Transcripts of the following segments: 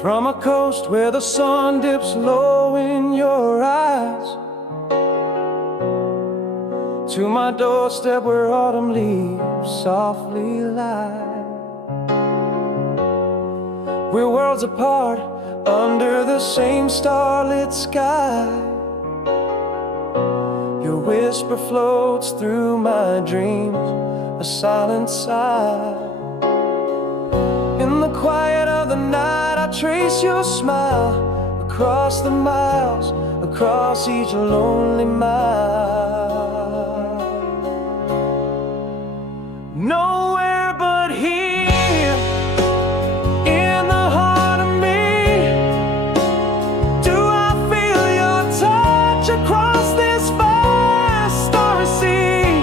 From a coast where the sun dips low in your eyes, to my doorstep where autumn leaves softly lie. We're worlds apart under the same starlit sky. Your whisper floats through my dreams, a silent sigh. In the quiet of the night, I trace your smile across the miles, across each lonely mile. Nowhere but here, in the heart of me, do I feel your touch across this vast starry sea.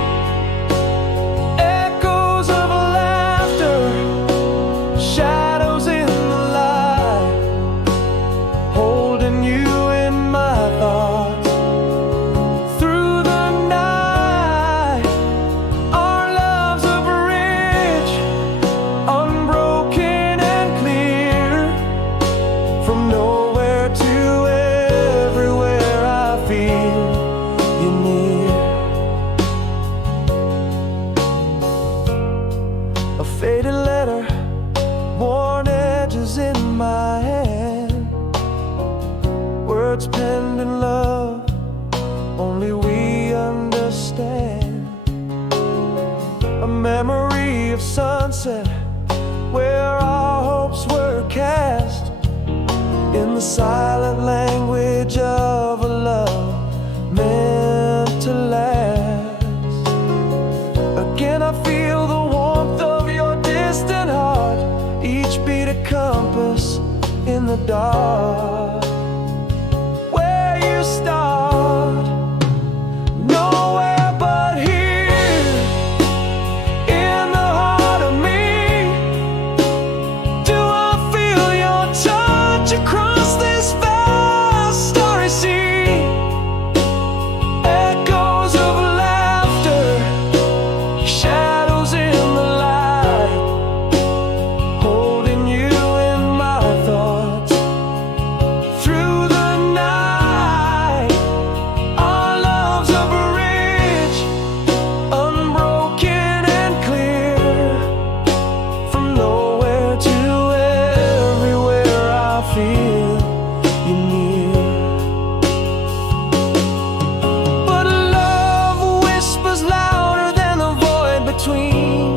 Echoes of laughter, shadows in the light, holding you in my thoughts through the night. Our love's a bridge, unbroken and clear, from nowhere to everywhere. I feel you near. A faded letter, worn edges in my hand, words penned in love only we understand. A memory of sunset where our hopes were cast, in the silent language of a love meant to last. Again I feel the warmth of your distant heart, each beat a compass in the dark. Where you start, nowhere but here, in the heart of me, do I feel your touch across this vast starry sea. Echoes of laughter, shadows in the light, holding you in my thoughts through the night. Our love's a bridge, unbroken and clear, from nowhere to everywhere. I feel you near. But love whispers louder than the void between,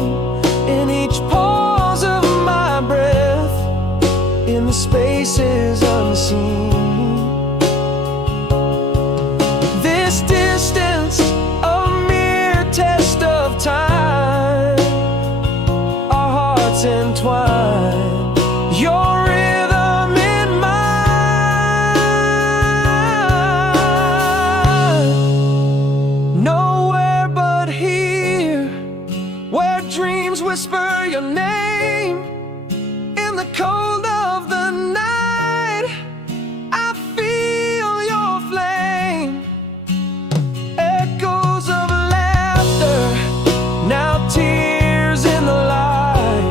in each pause of my breath, in the spaces unseen. This distance, a mere test of time, our hearts entwine, your rhythm in mine. Nowhere but here, where dreams whisper your name, in the cold of the night, I feel your flame. Echoes of laughter, now tears in the light.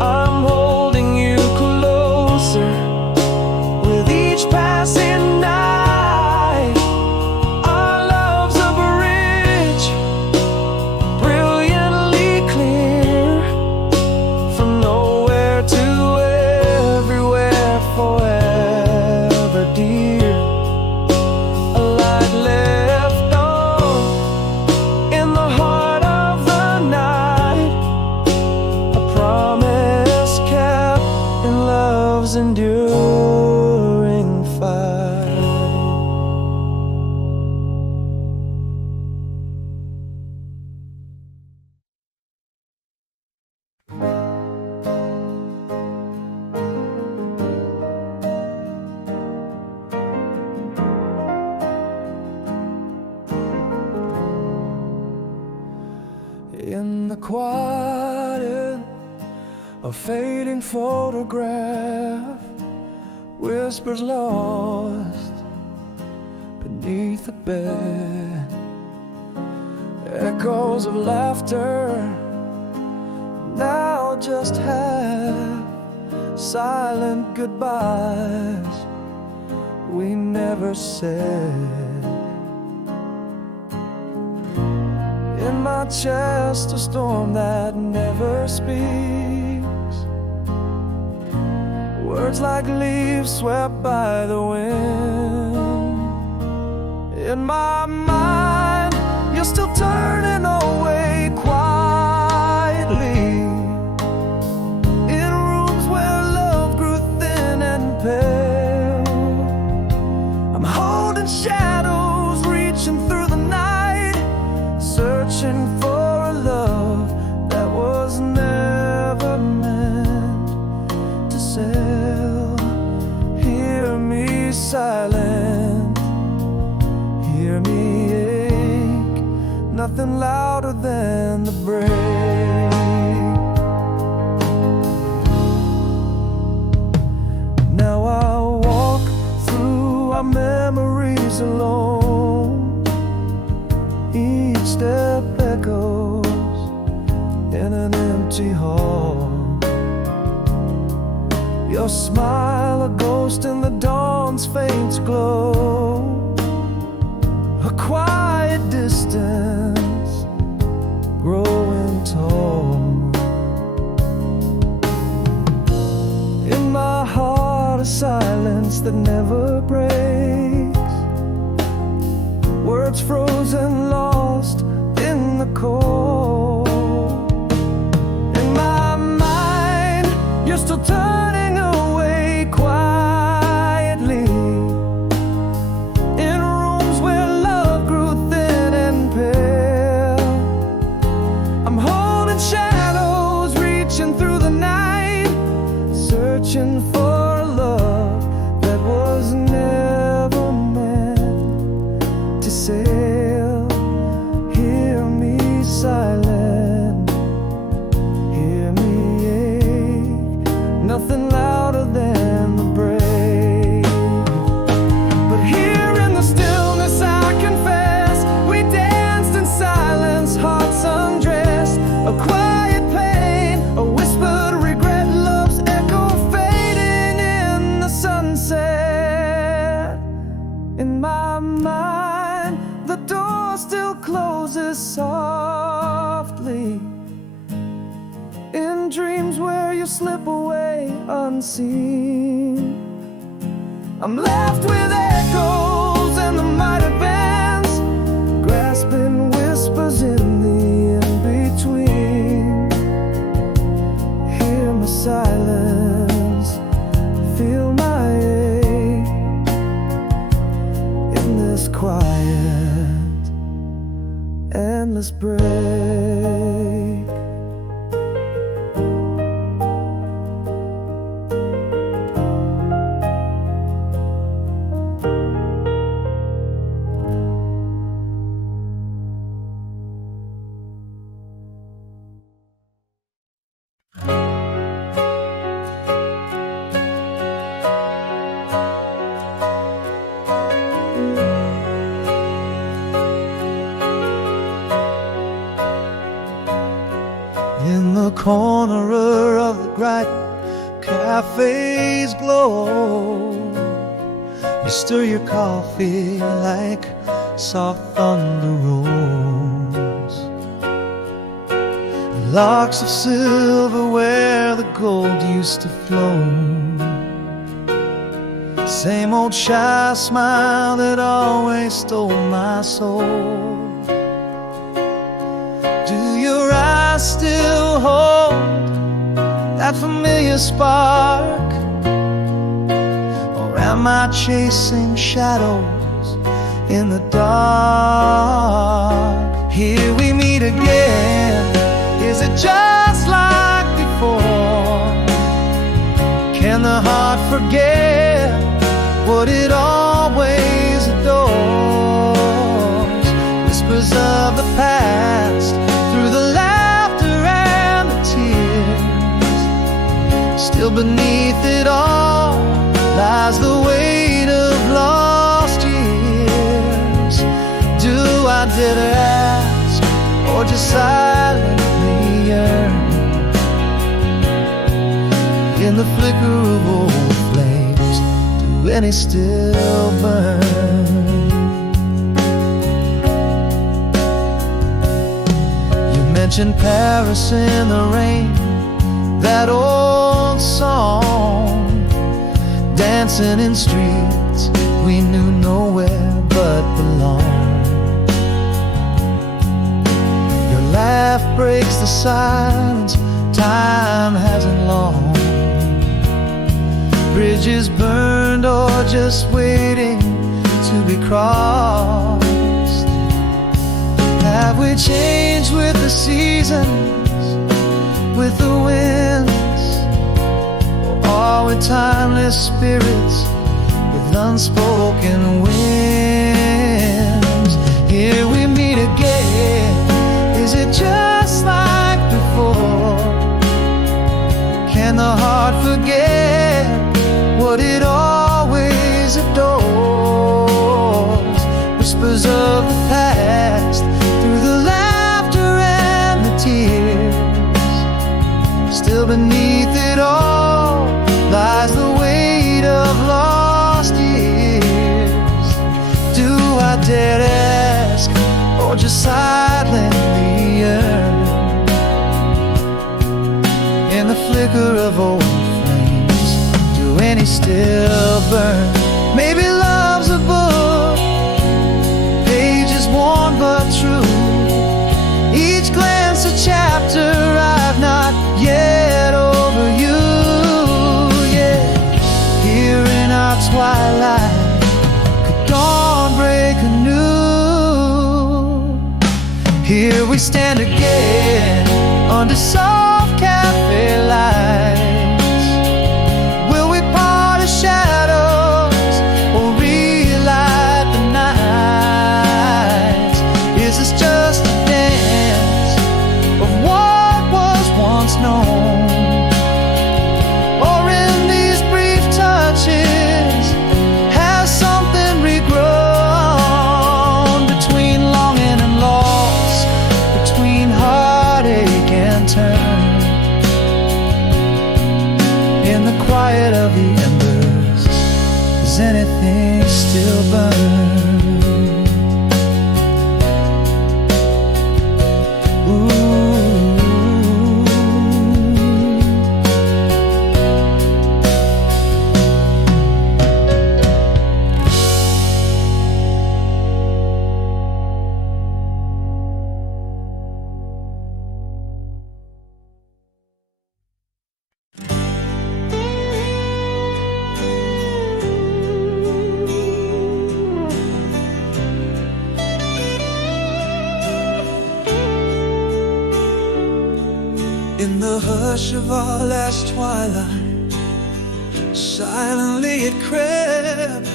I'm holding you closer with each passing night. Our love's a bridge, brilliantly clear, from nowhere to everywhere, forever dear. A light left on in the heart of the night, a promise kept in love's enduring fight. In the quiet, a fading photograph, whispers lost beneath the bed. Echoes of laughter, now just half silent goodbyes we never said. In my chest a storm that never speaks, words like leaves swept by the wind. In my mind you're still turning away quietly, in rooms where love grew thin and pale. I'm holding shadows reaching through the night, searching for a love that was never meant to sail. Hear me silent, hear me ache, nothing louder than the break. Now I walk through our memories alone, each step echoes in an empty hall. Your smile a ghost in the dawn's faint glow, a quiet distance growing tall. In my heart a silence that never breaks, words frozen, lost in the cold. In my mind you're still turning away quietly, in rooms where love grew thin and pale. I'm holding shadows reaching through the night, searching for a love that was never meant to sail. Hear me silent, hear me ache, nothing louder than the break. But here in the stillness I confess, we danced in silence, hearts undressed, a quiet pain, a whispered regret, love's echo fading in the sunset. In my mind the door still closes softly, in dreams where you slip away unseen. I'm left with echoes and the might of bands, grasping whispers in the in-between. Hear my silence, feel my ache, in this quiet, endless break. In the corner of the bright cafe's glow, you stir your coffee like soft thunder rolls. Locks of silver where the gold used to flow. Same old shy smile that always stole my soul. Do your eyes still hold that familiar spark? Or am I chasing shadows in the dark? Here we meet again, is it just like before? Can the heart forget what it always adores? Whispers of the past through the laughter and the tears. Still beneath it all lies the weight of lost years. Do I dare to ask, or just silently yearn? In the flicker of old flames, do any still burn? You mentioned Paris in the rain, that old song, dancing in streets we knew nowhere but belong. Your laugh breaks the silence, time hasn't long. Bridges burned or just waiting to be crossed. Have we changed with the seasons, with the winds? Or are we timeless spirits with unspoken winds? Here we meet again, is it just like before? Can the heart forget what it always adores? Whispers of the past through the laughter and the tears. Still beneath it all lies the weight of lost years. Do I dare ask, or just silently yearn? In the flicker of old flames, do any still burn? Maybe love's a book, pages worn but true. Each glance a chapter I've not yet over you. Yeah, here in our twilight, could dawn break anew? Here we stand again under soft cafe lights. Will we part as shadows or relight the nights? Is this just a dance of what was once known? Or in these brief touches has something regrown? Between longing and loss, between heartache and turn. In the quiet of the embers, does anything still burn? In the hush of our last twilight, silently it crept.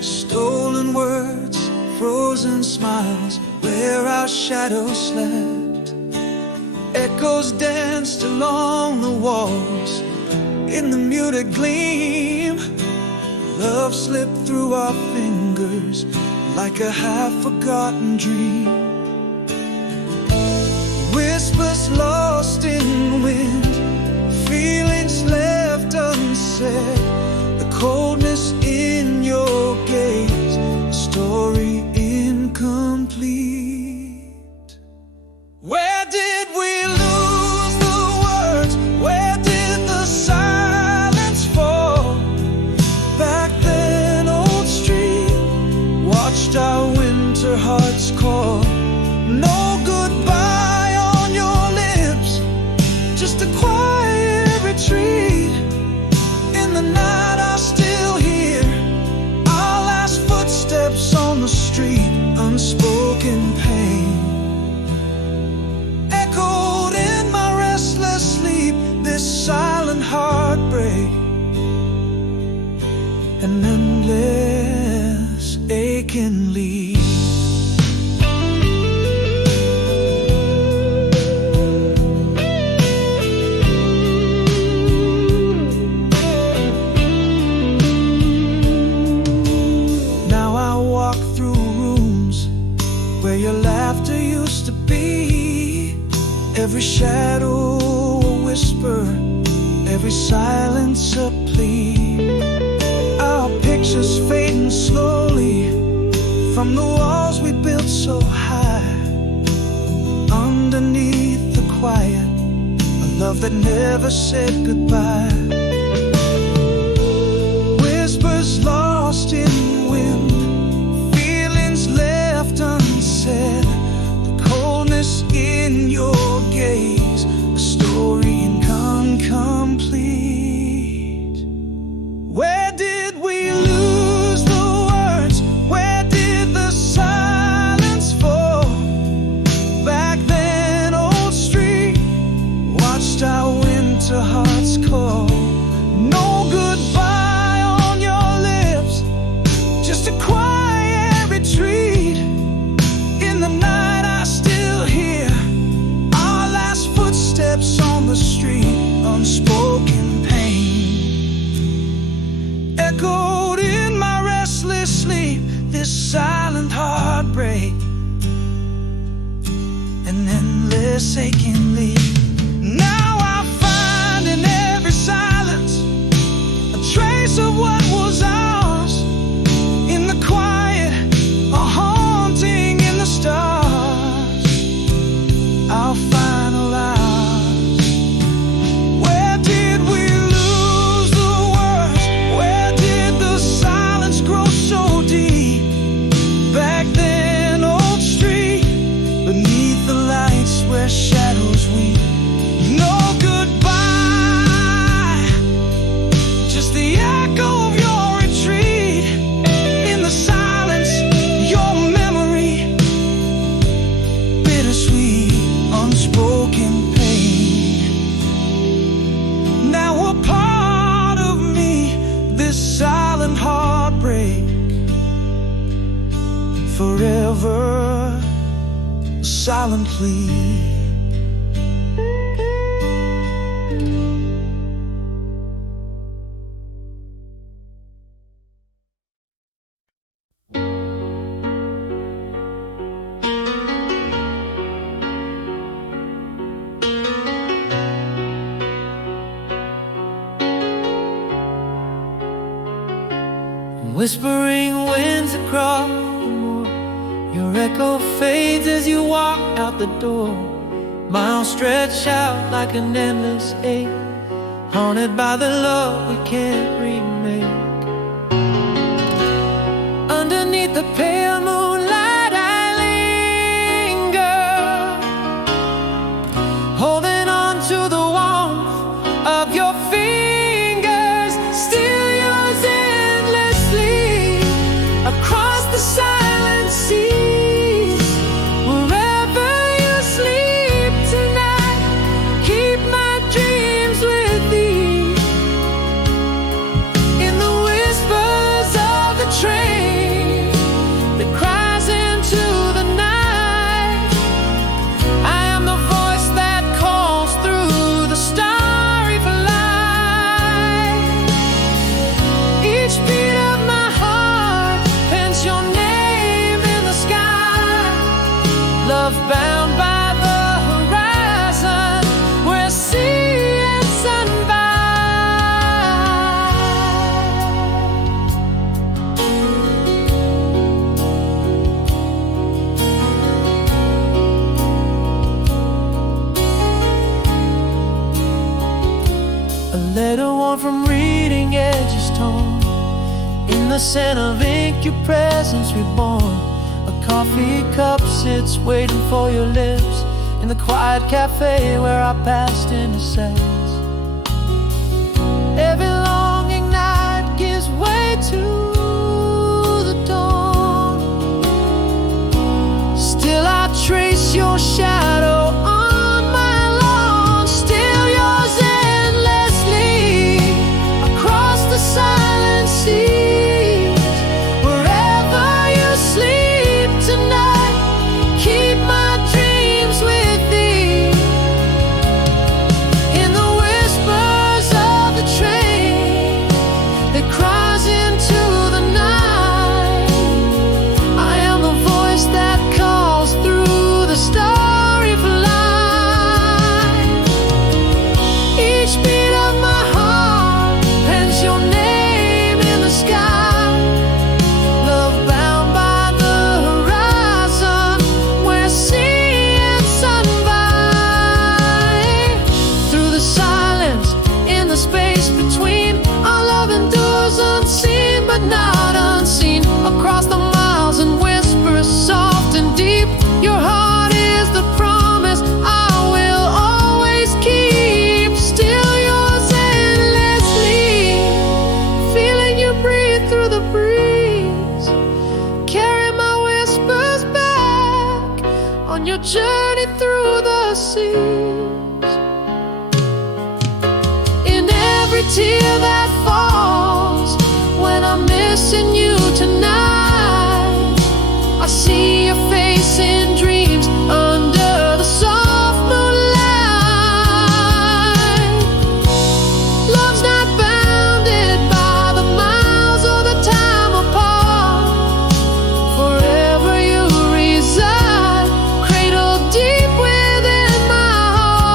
Stolen words, frozen smiles, where our shadows slept. Echoes danced along the walls, in the muted gleam. Love slipped through our fingers like a half-forgotten dream. Whispers lost in wind, feelings left unsaid. The coldness in your gaze, a story incomplete. Where did we lose the words? Where did the silence fall? Back then, old street watched our winter hearts call. No goodbye on your lips, just a quiet retreat. In the night I still hear our last footsteps on the street. Unspoken pain echoed in my restless sleep. This silent heartbreak, an endless aching lead. Every shadow a whisper, every every silence a plea. Our pictures fading slowly from the walls we built so high. Underneath the quiet, a love that never said goodbye. Whispers lost in the wind, feelings left unsaid, the coldness in your gaze, a story incomplete. Where did we lose the words? Where did the silence fall? Back then, old street watched our winter hearts call. No goodbye on your lips, just a quiet retreat. In the night I still hear our last footsteps on the street. Unspoken pain echoed in my restless sleep, this silent heartbreak, an endless aching lead. Now I find in every silence a trace of what was ours. In the quiet, a haunting in the stars, our final hours. Where did we lose the words? Where did the silence grow so deep? Back then, old street, beneath the lights where shadows weep. No goodbye, just the echo of your retreat. In the silence, your memory, bittersweet, unspoken pain. Now a part of me, this silent heartbreak, forever a silent plea. Whispering winds across the moor, your echo fades as you walk out the door. Miles stretch out like an endless ache, haunted by the love we can't remake. Underneath the pale moonlight I linger, holding on to the warmth of your fingers, still yours endlessly across the silent seas. Wherever you sleep tonight, keep my dreams with thee. In the whispers of the train that cries into the night, I am the voice that calls through the starry flight. Each beat of my heart pens your name in the sky, love bound by the horizon where sea and sun A letter worn from reading, edges torn. In the scent of ink, your presence reborn. A coffee cup sits waiting for your lips in the quiet cafe where our past intersects. Every longing night gives way to the dawn. Still I trace your shadow on my lawn, still yours endlessly across the silent seas. Wherever you sleep tonight, keep my dreams with thee. In the whispers of the train that cries into the night, I am the voice that calls through the starry flight. Each beat of my heart seas. In every tear that falls when I'm missing you tonight, I see your face in dreams under the soft moonlight. Love's not bounded by the miles or the time apart. Forever you reside, cradled deep within my heart.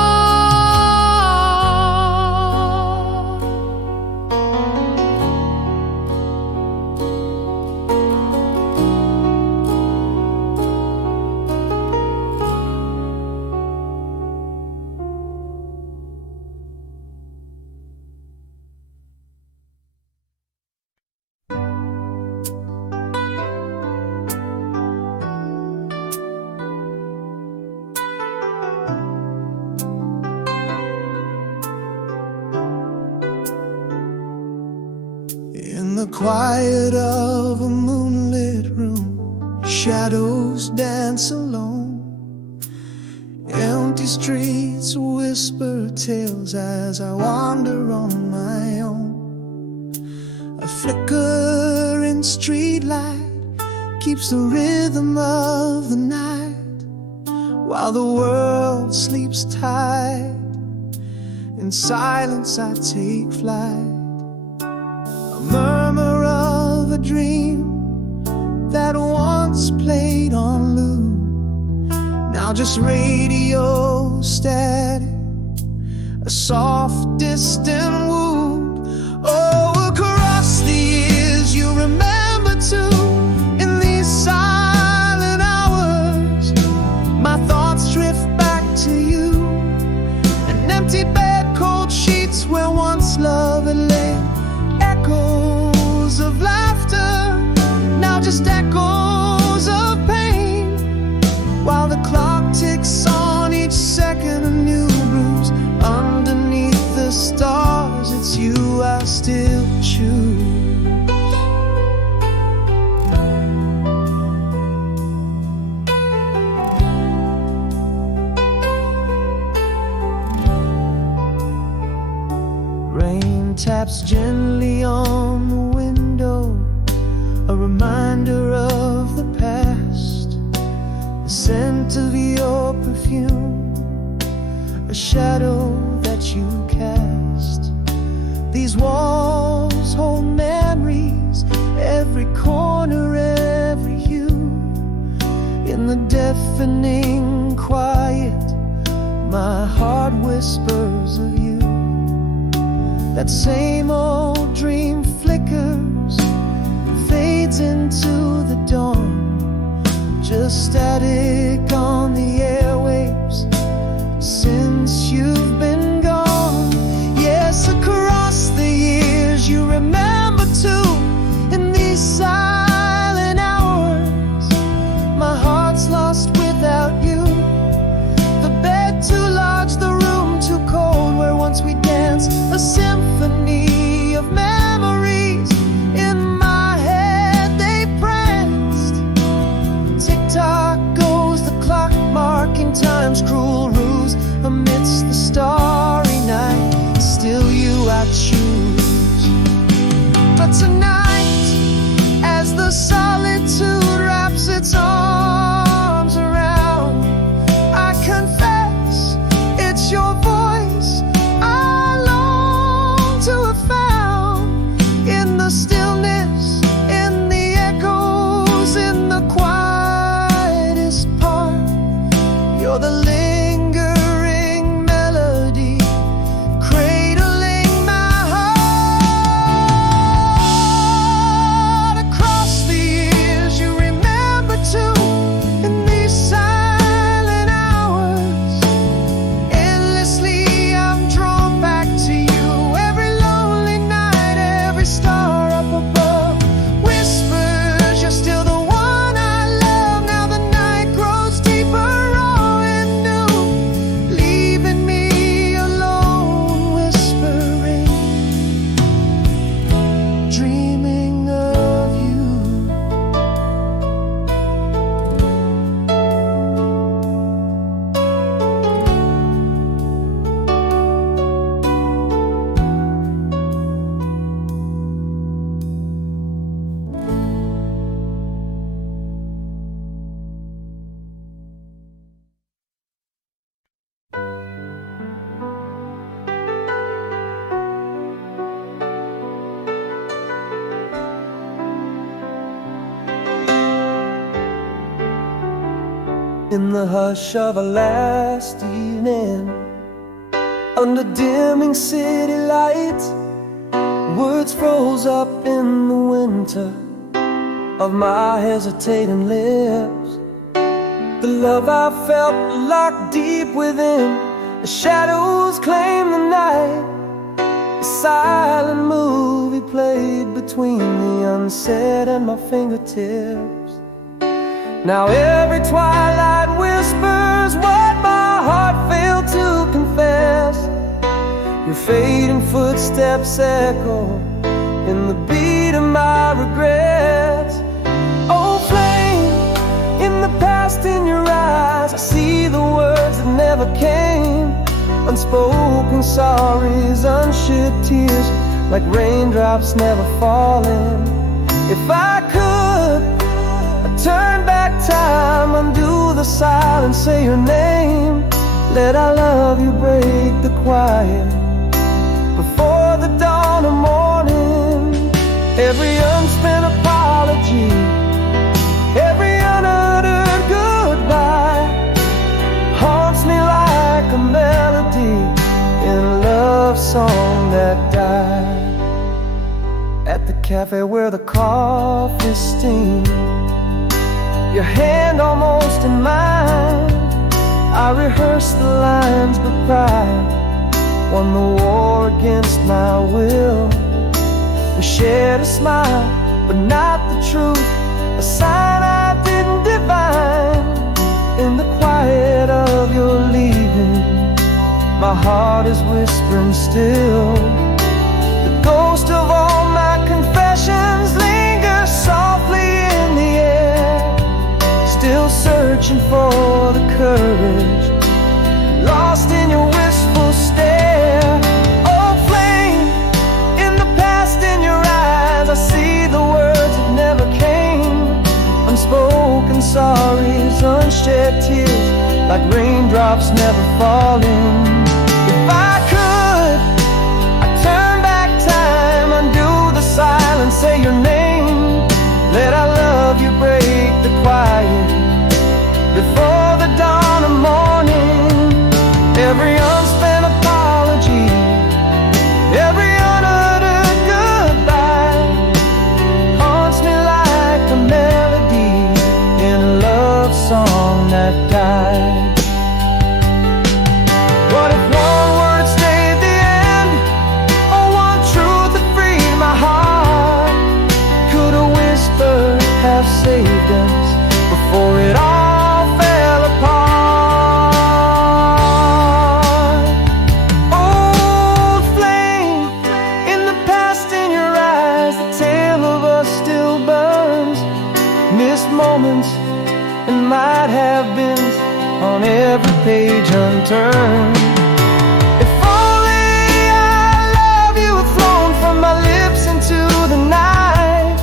In the quiet of a moonlit room, shadows dance alone. Empty streets whisper tales as I wander on my own. A flickering streetlight keeps the rhythm of the night, while the world sleeps tight. In silence I take flight, a murmur of a dream that once played on loop, now just radio static, a soft distant whoop. Oh, across the years you remember too, in these silent hours my thoughts drift back to you. An empty bed, cold sheets where once love had lain, echoes of laughter, now just echoes of pain, while the clock ticks on each second a new bruise. Underneath the stars it's you I still choose. Rain taps gently on the window, a reminder of the past, the scent of your perfume, a shadow that you cast. These walls hold memories, every corner, every hue. In the deafening quiet, my heart whispers of you. That same old dream flickers, fades into the dawn, just static on the airwaves since you've been gone. Yes, across the years you remember too, in these silent hours my heart's lost without you. The bed too large, the room too cold, where once we danced a symphony of memories. In my head they pranced. Tick-tock goes the clock, marking time's cruel ruse. Amidst the starry night, still you I choose. But tonight, as the solitude wraps its arms around, I confess it's your voice I long to have found. In the stillness, in the echoes, in the quietest part, you're the lingering melody, cradling my heart. In the hush of a last evening, under dimming city lights, words froze up in the winter of my hesitating lips. The love I felt locked deep within, the shadows claimed the night. A silent movie played between the unsaid and my fingertips. Now every twilight whispers what my heart failed to confess. Your fading footsteps echo in the beat of my regrets. Oh flame, in the past in your eyes, I see the words that never came. Unspoken sorries, unshed tears, like raindrops never falling. If I could, I'd turn back time, undo the silence, say your name. Let I love you break the quiet before the dawn of morning. Every unspent apology, every unuttered goodbye haunts me like a melody in a love song that died. At the cafe where the coffee steams, your hand almost in mine, I rehearsed the lines but pride won the war against my will. We shared a smile but not the truth, a sign I didn't divine. In the quiet of your leaving, my heart is whispering still. The ghost of all my confessions lingers softly in the air, still searching for the courage lost in your wistful stare. Oh flame, in the past in your eyes, I see the words that never came. Unspoken sorries, unshed tears, like raindrops never falling. If I could, I'd turn back time, undo the silence, say your name. Let I love you break the quiet before the dawn of morning. Every unspent apology, every unuttered goodbye haunts me like a melody in a love song that died. What if one word stayed the end, or one truth that freed my heart? Could a whisper have saved us before it all fell apart? Old flame, in the past in your eyes, the tale of us still burns. Missed moments and might have been on every page unturned. If only our love you had flown from my lips into the night,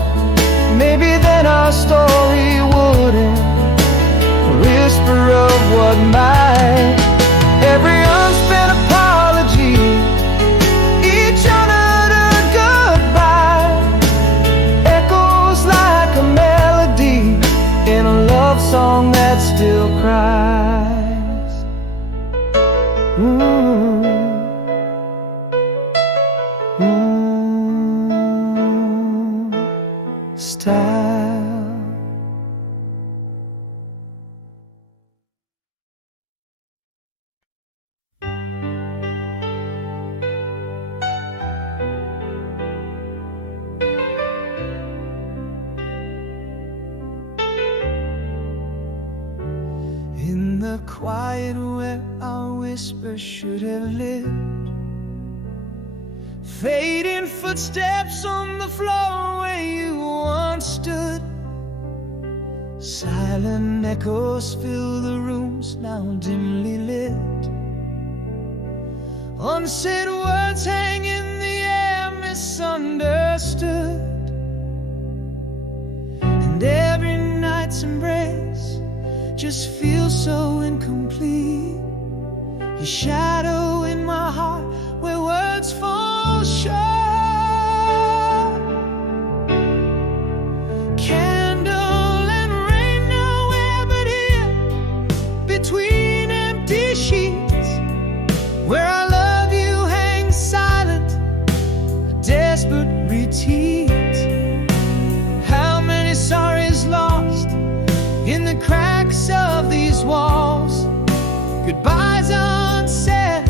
maybe then our story wouldn't whisper of what might. Every unspent apology, each unuttered goodbye echoes like a melody in a love song that still cries. Style. In the quiet where our whisper should have lived, fading footsteps on the floor where you once stood, silent echoes fill the rooms now dimly lit. Unsaid words hang in the air, misunderstood, and every night's embrace just feels so incomplete. Your shadow in my heart where words fall short. Candle and rain nowhere but here, tears. How many sorries lost in the cracks of these walls? Goodbyes unsaid,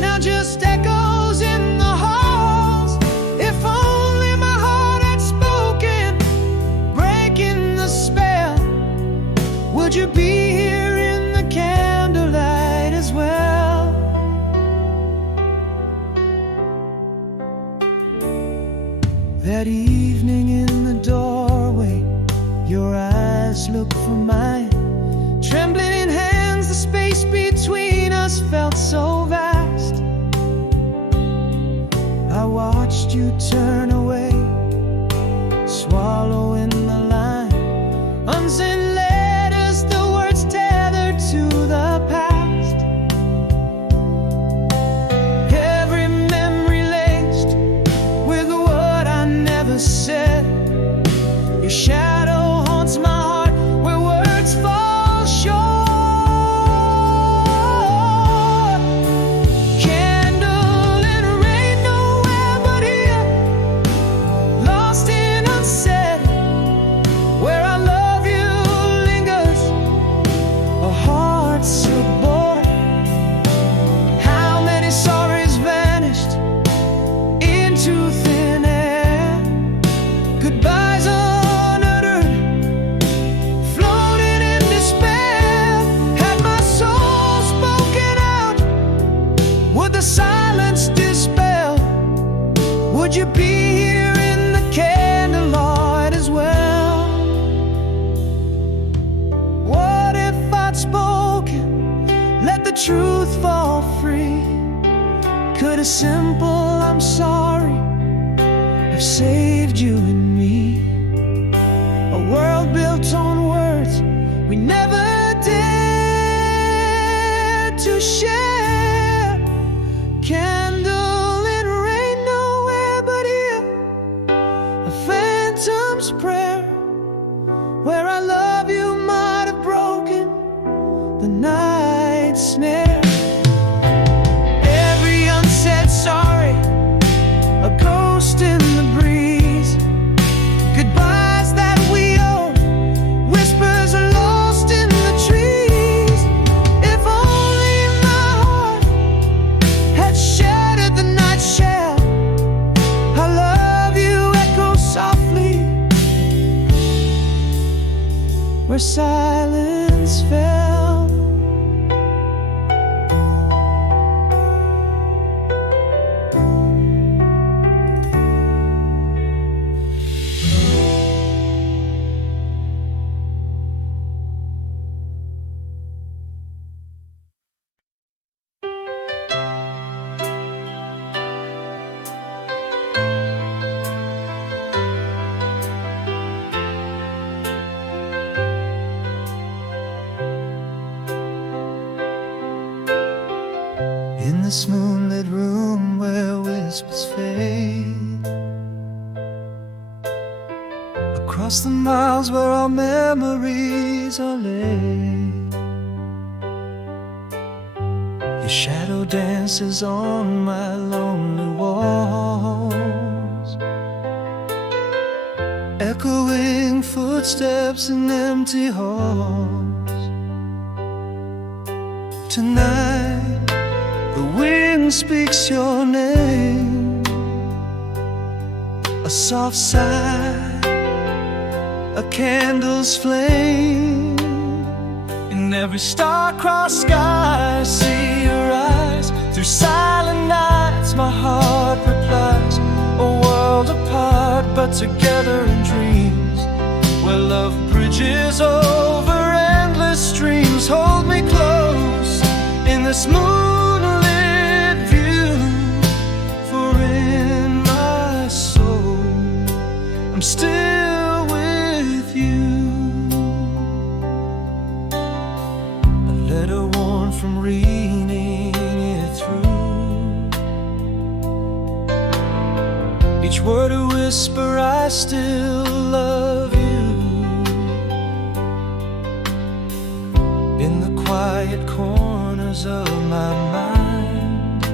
now just echoes in the halls. If only my heart had spoken, breaking the spell, would you be here in the candlelight as well? That evening in the doorway, your eyes looked for mine. Trembling in hands, the space between us felt so vast. I watched you turn away, swallowing the line. Unsent letters, the words tethered to the past. Every memory laced with what I never said. Your shadow haunts my heart where words fall short. Candle in rain, nowhere but here, lost in unsaid, where our love you lingers, a heart so bored. How many sorries vanished into thin air? Goodbyes unuttered, floating in despair. Had my soul spoken out, would the silence dispel? Would you be here in the candlelight as well? What if I'd spoken, let the truth fall free? Could a simple I'm sorry have saved you and me? A world built on words we never dared to share. Candle in rain, nowhere but here, a phantom's prayer, where I love you might have broken the night snare. Every unsaid sorry, a ghost in the breeze. Goodbyes that we owe, whispers are lost in the trees. If only my heart had shattered the night shell, I love you echoes softly where silence fell. In this moonlit room where whispers fade, across the miles where our memories are laid, your shadow dances on my lonely walls, echoing footsteps in empty halls. Tonight the wind speaks your name, a soft sigh, a candle's flame. In every star-crossed sky I see your eyes. Through silent nights my heart replies, a world apart but together in dreams, where love bridges over endless streams. Hold me close in this moonlit view, for in my soul I'm still with you. A letter worn from reading it through, each word a whisper, I still love you. In the quiet corners of my mind,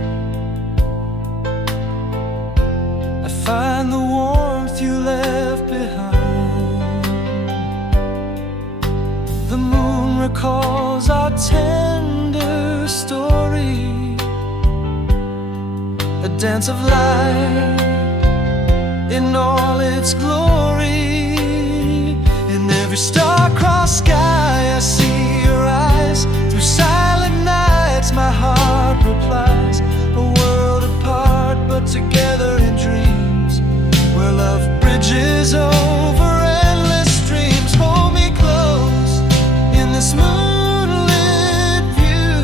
I find the warmth you left behind. The moon recalls our tender story, a dance of light in all its glory. In every star-crossed sky I see your eyes. Through silent nights my heart replies. A world apart but together in dreams, where love bridges over endless streams. Hold me close in this moonlit view,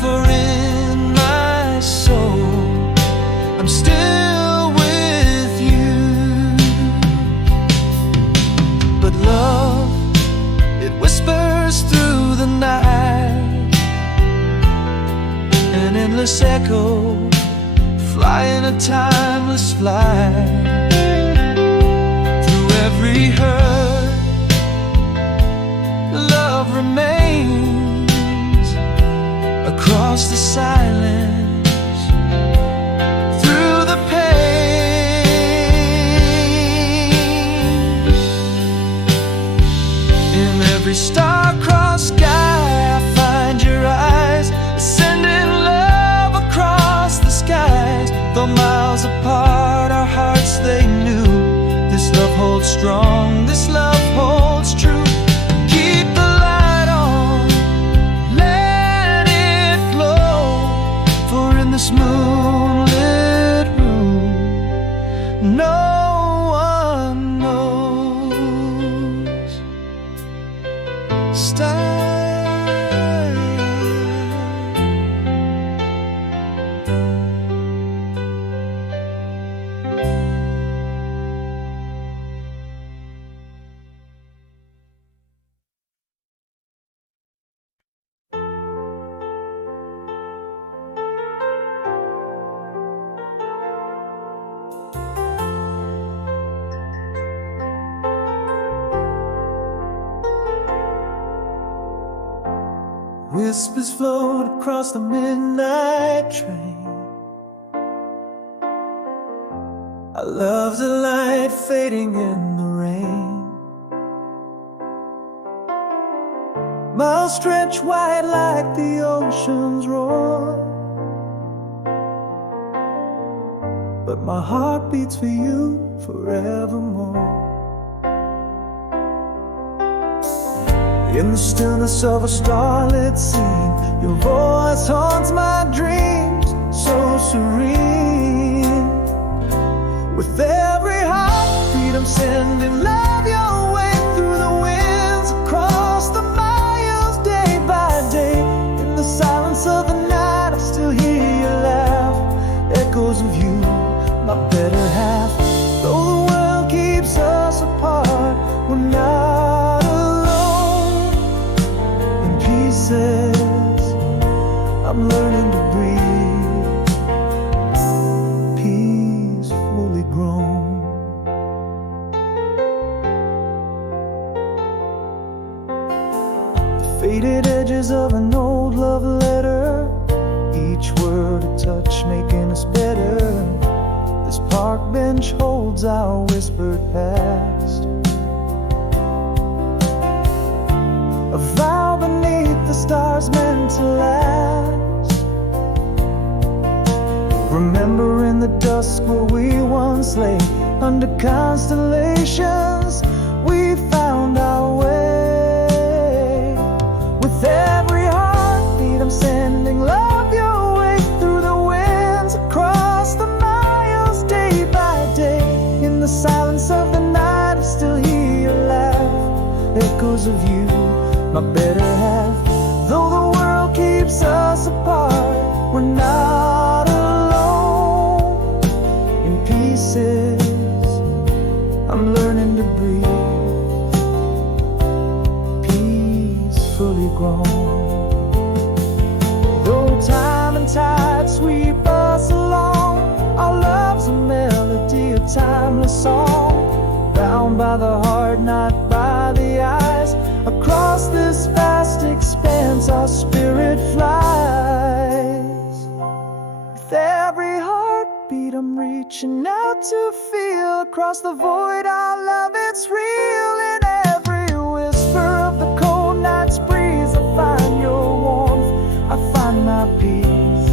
for in my soul I'm still with you. But love, it whispers through the night, an endless echo flying a timeless flight. Through every hurt, love remains. Across the silence, through the pain. In every star-crossed sky I find your eyes, sending love across the skies. Though miles apart, our hearts they knew. This love holds strong, this love holds true. Keep the light on, let it glow, for in this moonlit room no one knows. Stay. Whispers float across the midnight train. I love the light fading in the rain. Miles stretch wide like the ocean's roar, but my heart beats for you forevermore. In the stillness of a starlit scene, your voice haunts my dreams, so serene. With every heartbeat I'm sending love your way. Through the winds, across the miles, day by day. In the silence of the night I still hear your laugh, echoes of you, my better half. Though the world keeps us apart, we're not pieces. I'm learning to breathe, peace fully grown. The faded edges of an old love letter, each word a touch making us better. This park bench holds our whispered past, a vow beneath the stars meant to last. Remembering the dusk where we once lay under constellations, we found our way. With every heartbeat I'm sending love your way. Through the winds, across the miles, day by day. In the silence of the night I still hear your laugh, echoes of you, my better half. Though the world keeps us apart, we're not alone. In pieces, I'm learning to breathe, peacefully grown. Though time and tide sweep us along, our love's a melody, a timeless song, bound by the heart, not by the eyes. Across this vast expanse our spirit flies. With every heartbeat I'm I'm reaching out to feel across the void our love, it's real. In every whisper of the cold night's breeze, I find your warmth, I find my peace.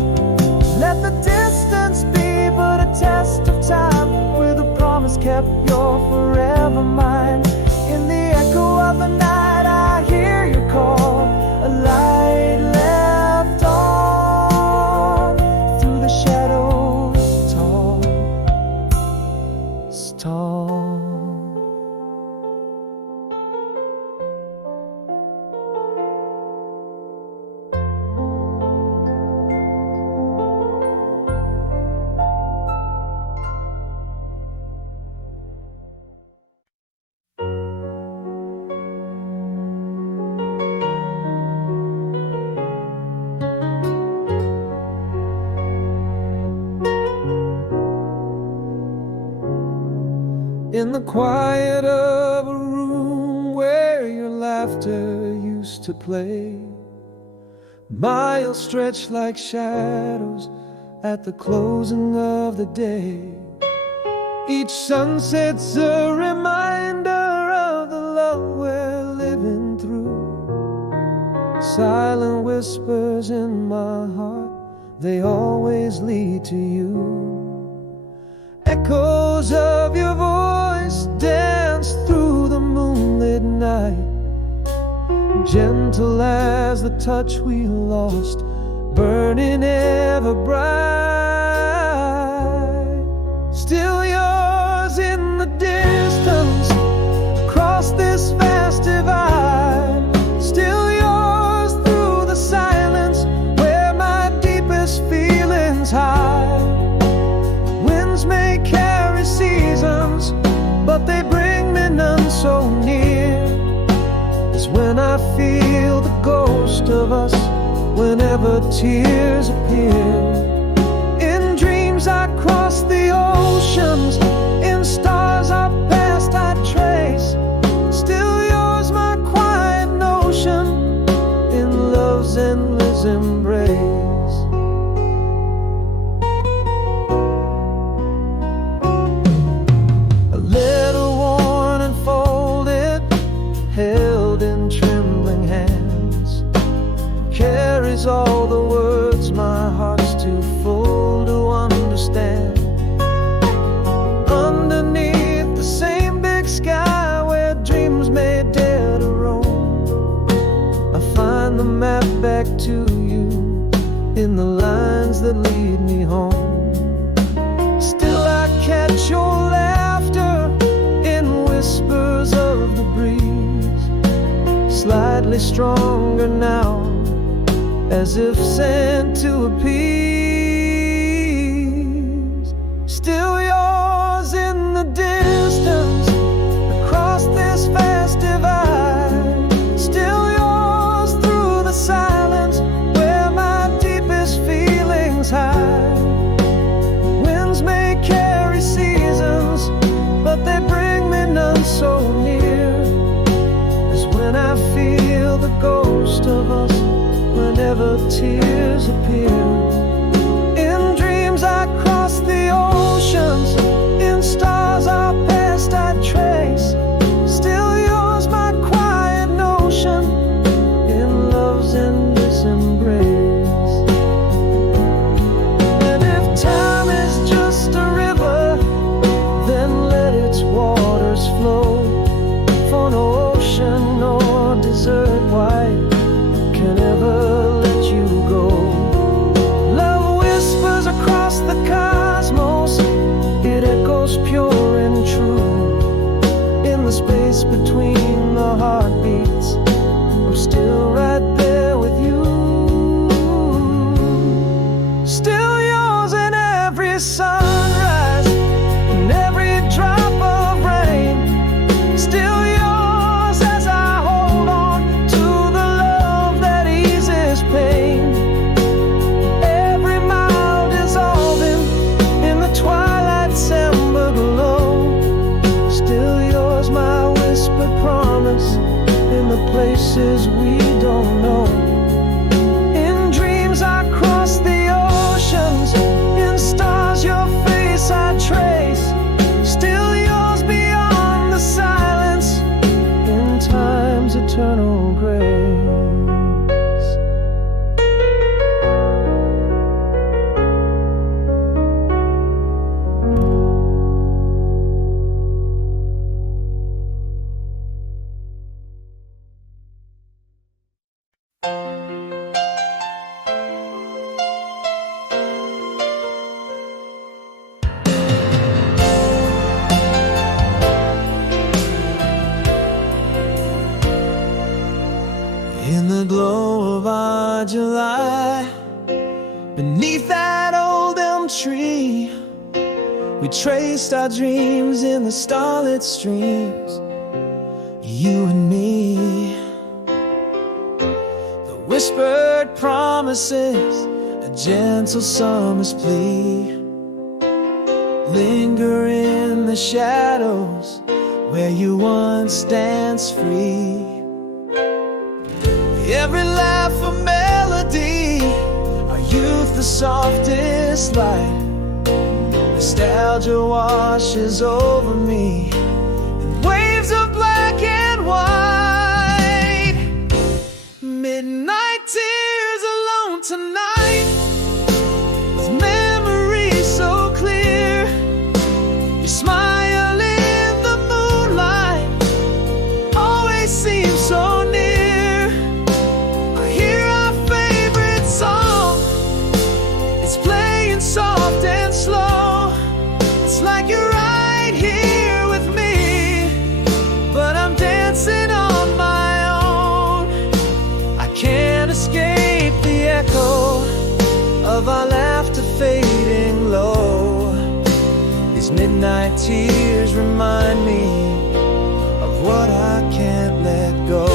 Let the distance be but a test of time, with a promise kept, you're forever mine. In the echo of the night I hear your call, a light left on through the shadows tall, tall. In the quiet of a room where your laughter used to play, miles stretched like shadows at the closing of the day. Each sunset's a reminder of the love we're living through. Silent whispers in my heart, they always lead to you. Echoes of your voice dance through the moonlit night, gentle as the touch we lost, burning ever bright. Still yours in the distance, across this vast divide. Still yours through the silence, where my deepest feelings hide. Winds may carry seasons, but they bring me none so near as when I feel the ghost of us whenever tears appear. In dreams I cross the oceans, in stars our past I trace. Still yours my quiet notion, in love's endless embrace. Held in trembling hands, carries all the words my heart's too full to understand. Underneath the same big sky where dreams may dare to roam, I find the map back to you in the lines that lead me home. Still I catch your laughter in whispers of the breeze, slightly stronger now, as if sent to appease. Still yours in the distance, across this vast divide. Still yours through the silence, where my deepest feelings hide. Winds may carry seasons, but they bring me none so near as when I feel the ghost of us whenever tears appear. In dreams I cross the oceans, in stars our past I trace. Still yours my quiet notion, in love's endless embrace. And if time is just a river, then let its waters flow, for no ocean nor desert wide can ever let you go. Love whispers across the cosmos, it echoes traced our dreams in the starlit streams, you and me. The whispered promises, a gentle summer's plea, linger in the shadows where you once danced free. Every laugh a melody, our youth the softest light. Nostalgia washes over me in waves of black and white. Midnight tears alone tonight, with memories so clear. Your smile in the moonlight always seems so near. I hear our favorite song, it's playing soft and slow. It's like you're right here with me, but I'm dancing on my own. I can't escape the echo of our laughter fading low. These midnight tears remind me of what I can't let go.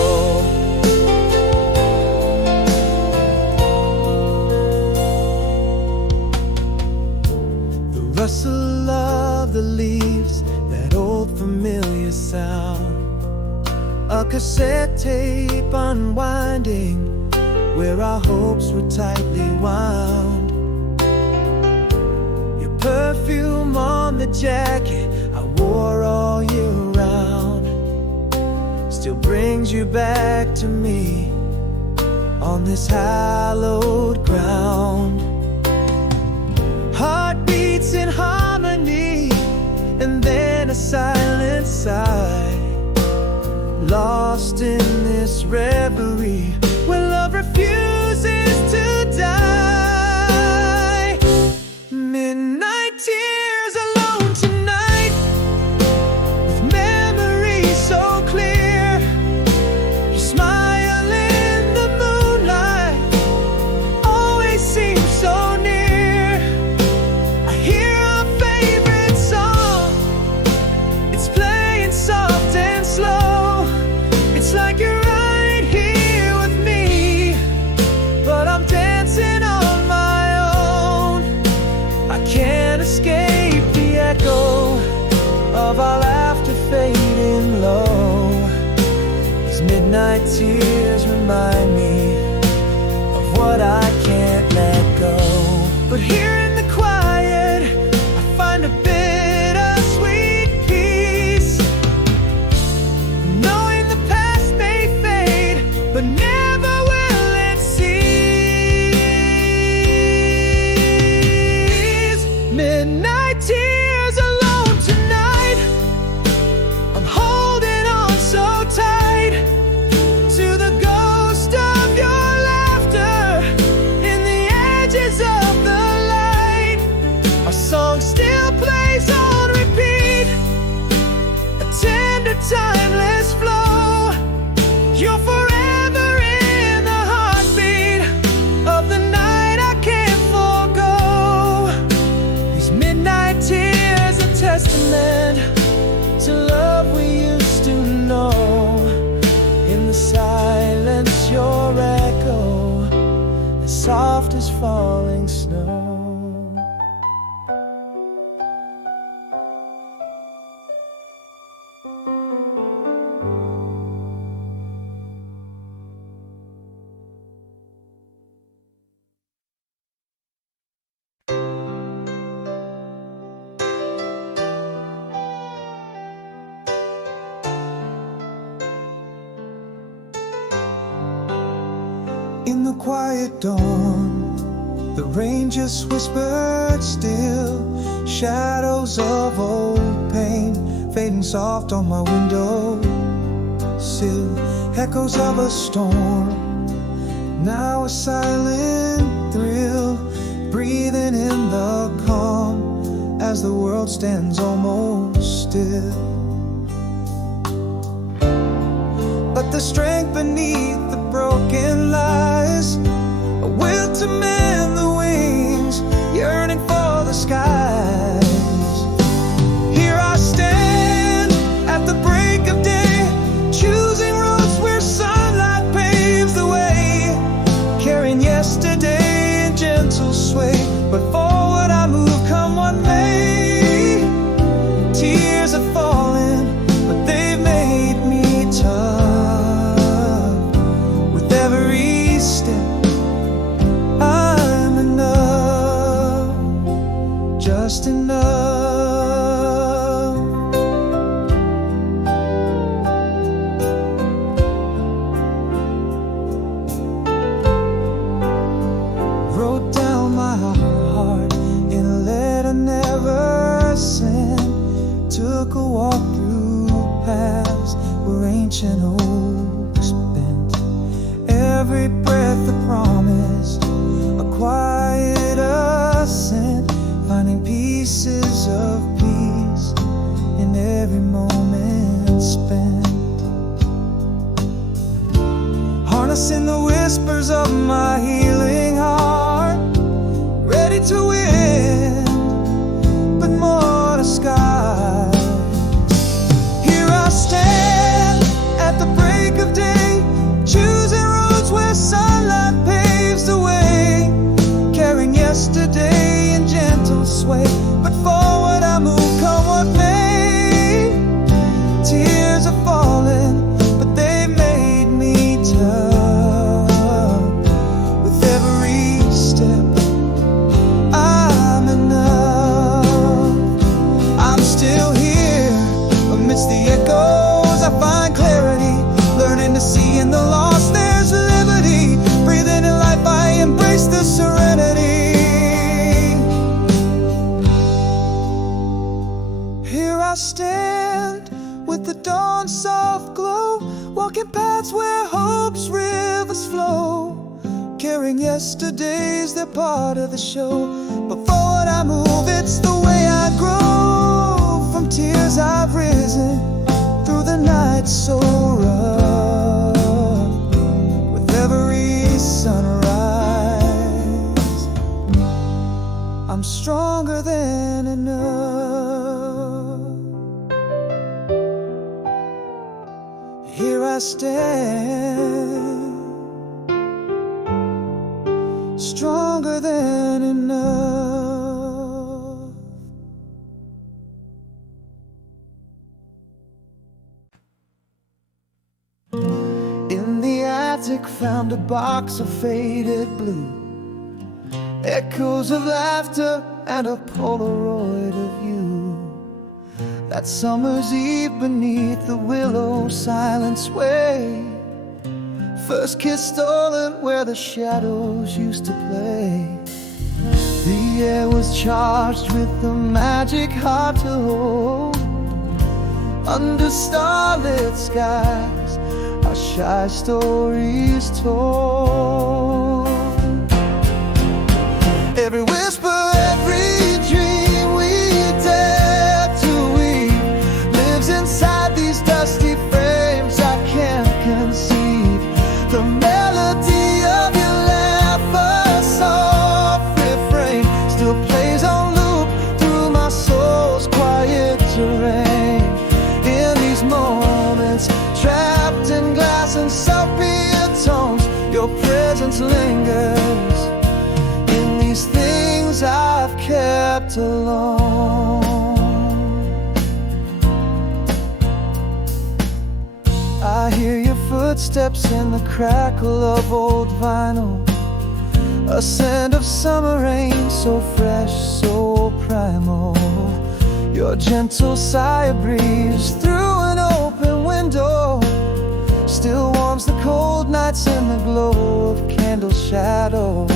The rustle of the leaves, that old familiar sound. A cassette tape unwinding where our hopes were tightly wound. Your perfume on the jacket I wore all year round still brings you back to me on this hallowed ground. Heartbeats in harmony, and then a silent sigh, lost in this reverie where love refuses to die. Midnight tears alone tonight, with memories so clear. Your smile in the moonlight always seems so near. I hear our favorite song, it's playing soft and slow. It's like you're right here with me, but I'm dancing on my own. I can't escape the echo of our laughter fading low. These midnight tears remind me of what I can't let go. But here in the quiet, I find a bittersweet peace, knowing the past may fade, but never will it cease. Midnight tears alone tonight, I'm holding on so tight to the ghost of your laughter in the edges of the light. Our song still plays on repeat, a tender, timeless flow. You're forever in the heartbeat of the night I can't forego. These midnight tears a testament to love we used to know. In the silence your echo, as soft as falling snow. In the quiet dawn, the rain just whispered still. Shadows of old pain fading soft on my window sill. Echoes of a storm, now a silent thrill. Breathing in the calm as the world stands almost still. But the strength beneath the broken lies, a will to mend the wings, yearning for the skies. reaching overspent. Every breath a promise, a quiet ascent, finding pieces of peace in every moment spent. Harnessing the whispers of my healing heart, ready to win, but more to skies. Here I stand at the break of day, choosing roads where sunlight paves the way, carrying yesterday in gentle sway, but forward I move, come what may. Tears are falling, but they made me tough. With every step I'm enough. I'm still here amidst the echoes. I find clarity, learning to see in the lost there's liberty. Breathing in life, I embrace the serenity. Here I stand with the dawn's soft glow, walking paths where hope's rivers flow, carrying yesterdays, they're part of the show. But forward I move, it's the way I grow. From tears I've risen through the night so rough. With every sunrise, I'm stronger than enough. Here I stand, stronger than enough. In the attic found a box of faded blue, echoes of laughter and a Polaroid of you. That summer's eve beneath the willow silent sway, first kiss stolen where the shadows used to play. The air was charged with the magic hard to hold. Under starlit skies, our shy stories told. Every whisper, every dream we dare to weave lives inside these dusty frames I can't conceive. The melody of your laugh, a soft refrain, still plays on loop through my soul's quiet terrain. In these moments, trapped in glass and sepia tones, your presence lingers. In these things I've kept alone, I hear your footsteps in the crackle of old vinyl, a scent of summer rain so fresh, so primal. Your gentle sigh breeze through an open window still warms the cold nights in the glow of candle shadow.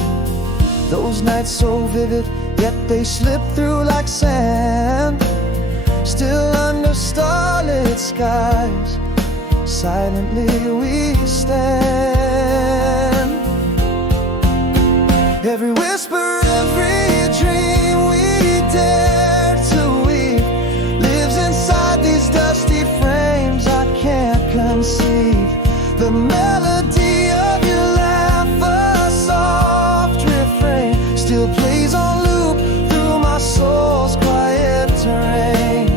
Those nights so vivid, yet they slip through like sand. Still under starlit skies, silently we stand. Every whisper, every dream we dare to weave lives inside these dusty frames I can't conceive. The melody of your laugh, a soft refrain, still plays on loop through my soul's quiet terrain.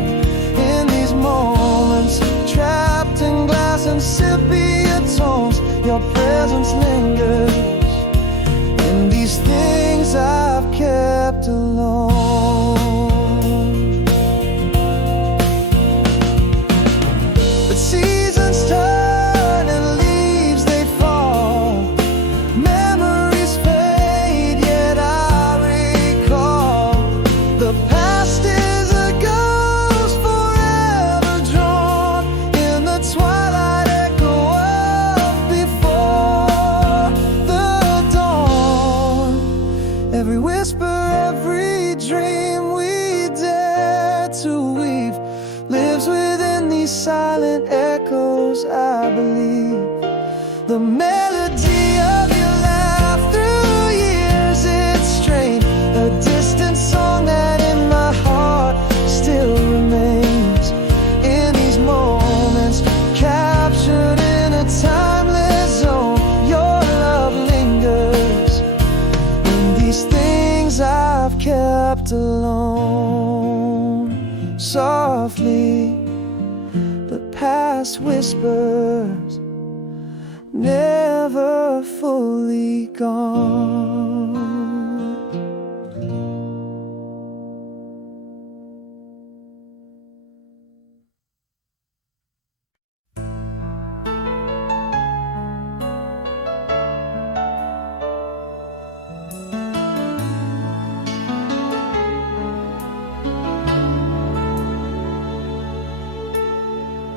In these moments, trapped in glass and sepia tones, your presence lingers. In these things I've kept alone. But seasons turn and leaves they fall, memories fade, yet I recall the past is a ghost forever drawn in the twilight echo of before. The I believe. The melody of your laugh through years, it's strange. A distant song that in my heart still remains. In these moments, captured in a timeless zone, your love lingers. And these things I've kept alone. Softly, the past whispers, never fully gone.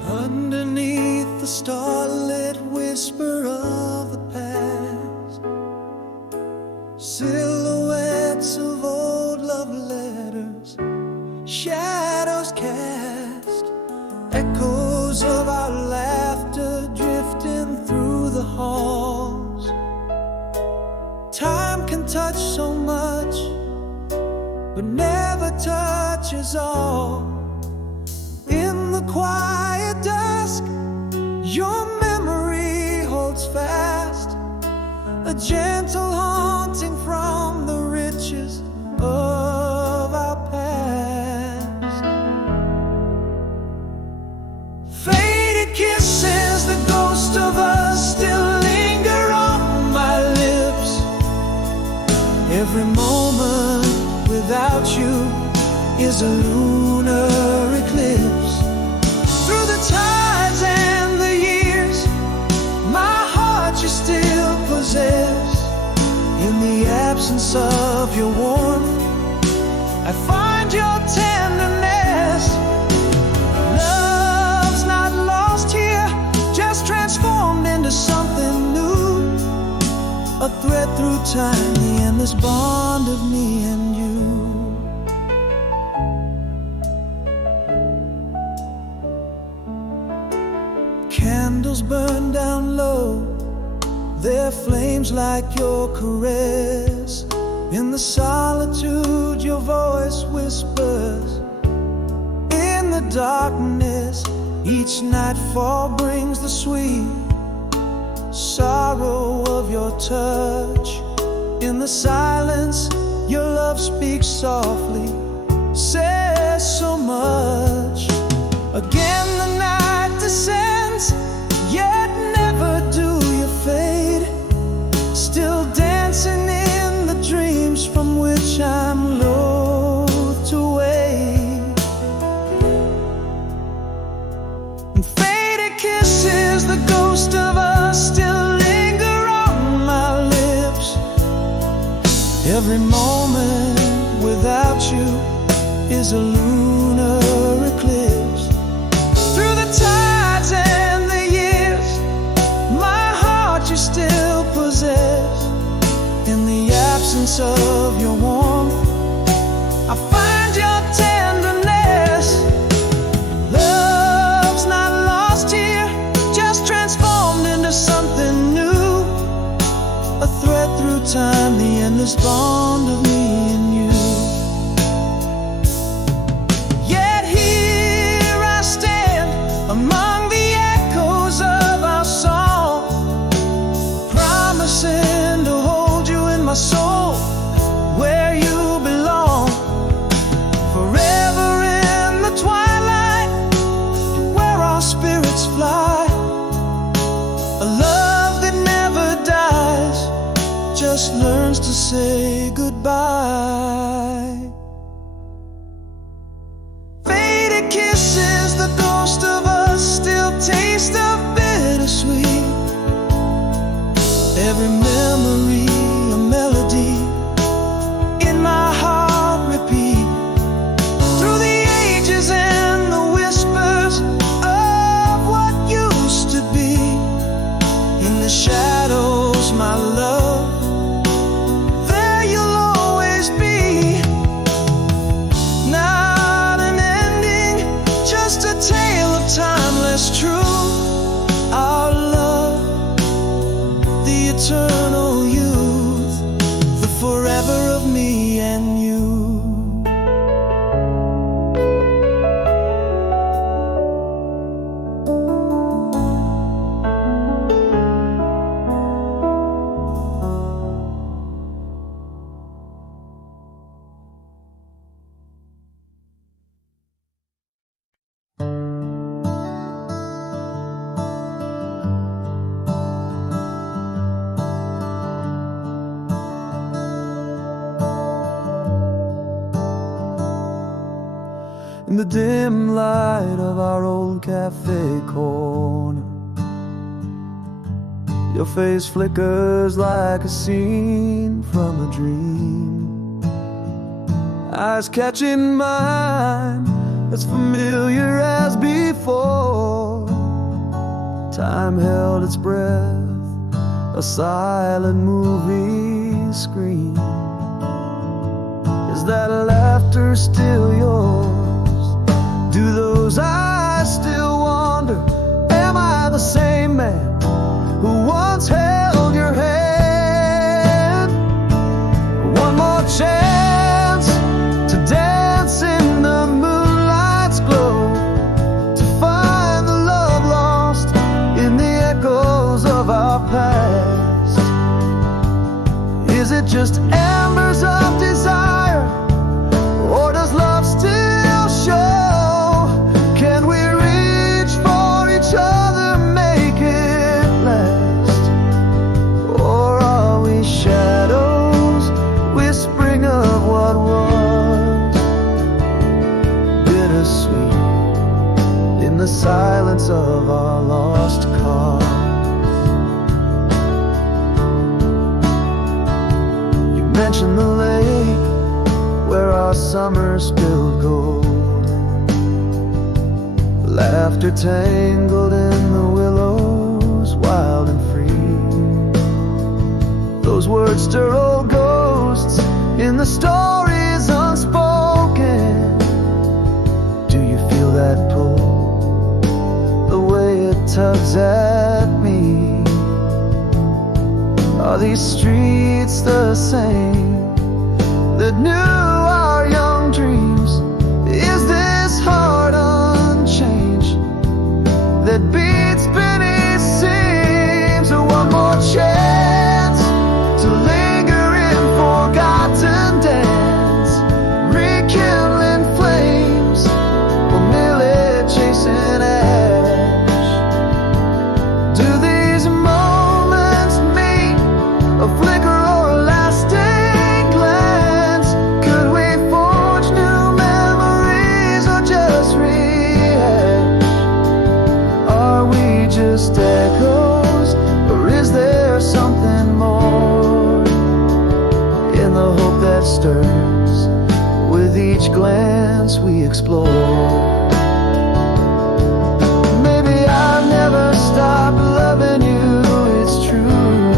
Underneath the starlit whisper of the past, silhouettes of old love letters, shadows cast, echoes of our laughter drifting through the halls. Time can touch so much, but never touches all. In the quiet dusk, your memory holds fast, a gentle haunting from the riches of our past. Faded kisses, the ghost of us still linger on my lips. Every moment without you is a lunar eclipse. Through the tides and the years, my heart you still possess. In the absence of your warmth, I find your tenderness. Love's not lost here, just transformed into something new. A thread through time, the endless bond of me and you. Candles burn down low, their flames like your caress. In the solitude your voice whispers. In the darkness each nightfall brings the sweet sorrow of your touch. In the silence your love speaks softly, says so much. Again the night descends, yet never do you fade. Still dancing in the dreams from which I'm loath to wake. And faded kisses, the ghost of us still linger on my lips. Every moment without you is a lunar eclipse. Through the tides and the years, my heart you still possess. In the absence of your warmth, I find your tenderness. Love's not lost here, just transformed into something new. A thread through time, the endless bond of me and you. Yet here I stand among the echoes of our song, promising to hold you in my soul, where you belong. Forever in the twilight, where our spirits fly. A love that never dies, just learns to say goodbye. Faded kisses, the ghost of us still taste of bittersweet. Every memory a melody, in my heart repeat. Through the ages and the whispers of what used to be. In the shadows, my love, there you'll always in the dim light of our old cafe corner. Your face flickers like a scene from a dream, eyes catching mine, as familiar as before. Time held its breath, a silent movie screen. Is that laughter still yours? Do those eyes still wander? Am I the same man who once held your hand? One more chance to dance in the moonlight's glow, to find the love lost in the echoes of our past. Is it just embers of desire, or does love still show? Can we reach for each other, make it last? Or are we shadows whispering of what was? Bittersweet in the silence of our lost cause. You mentioned the lake where our summer spilled gold, laughter tangled in the willows, wild and free. Those words stir old ghosts in the stories unspoken. Do you feel that pull, the way it tugs at me? Are these streets the same that knew our young dreams? Is this heart unchanged that beats beneath seams? Or one more chance to linger in forgotten dance, rekindling flames, or merely chasing ash? Do these moments meet a flicker or a lasting glance? Could we forge new memories or just rehash? Are we just echoes, or is there something more? In the hope that stirs with each glance we explore. Maybe I'll never stop loving you, it's true.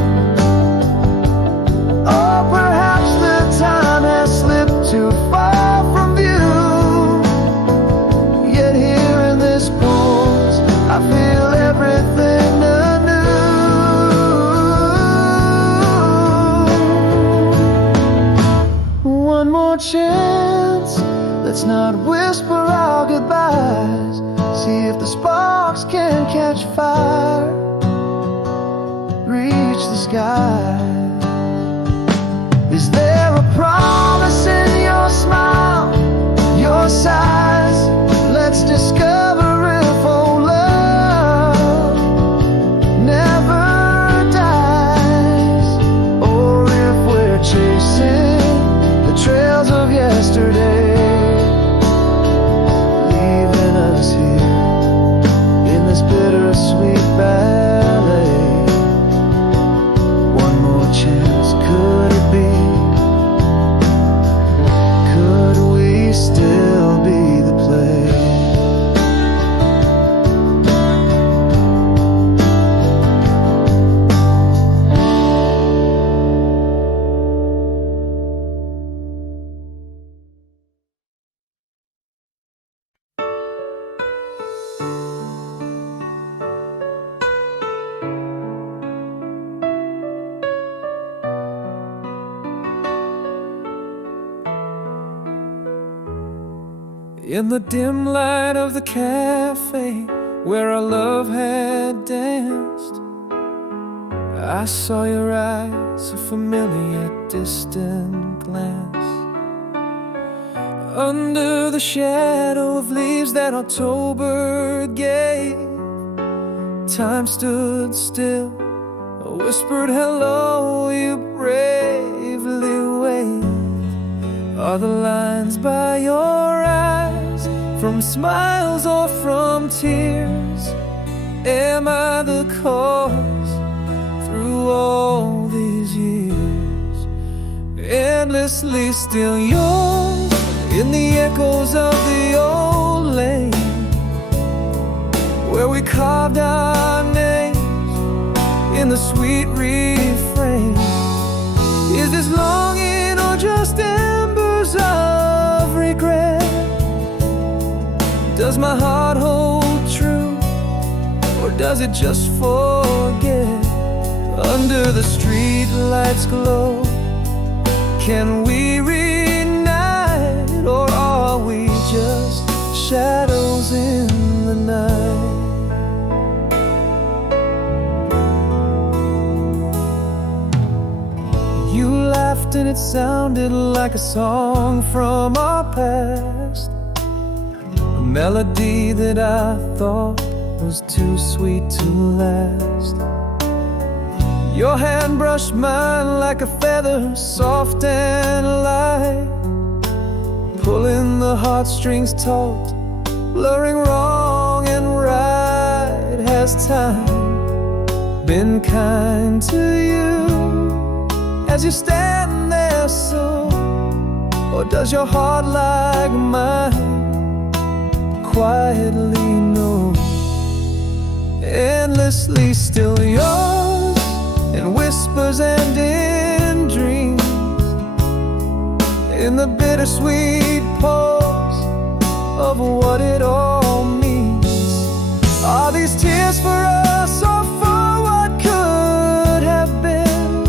Or perhaps the time has slipped too far from view. Yet here in this pause, I feel everything anew. One more chance, let's not whisper our goodbyes. See if the sparks can catch fire, reach the sky. Is there a promise in your smile, your sighs? Let's discover if old love never dies, or if we're chasing the trails of yesterday, leaving us here in this bittersweet ballet. One more chance, could it be? Could we still be the play? In the dim light of the cafe where our love had danced, I saw your eyes, a familiar distant glance. Under the shadow of leaves that October gave, time stood still, a whispered hello, you bravely waved. Are the lines by your eyes from smiles or from tears? Am I the cause through all these years? Endlessly still yours, in the echoes of the old lane where we carved our names in the sweet refrain. Is this longing or just embers of regret? Does my heart hold true, or does it just forget? Under the street lights glow, can we reunite, or are we just shadows in the night? You laughed and it sounded like a song from our past, a melody that I thought was too sweet to last. Your hand brushed mine like a feather, soft and light, pulling the heartstrings taut, blurring wrong and right. Has time been kind to you as you stand there so? Or does your heart like mine quietly know? Endlessly still yours, in whispers and in dreams, in the bittersweet pause of what it all means. Are these tears for us or for what could have been?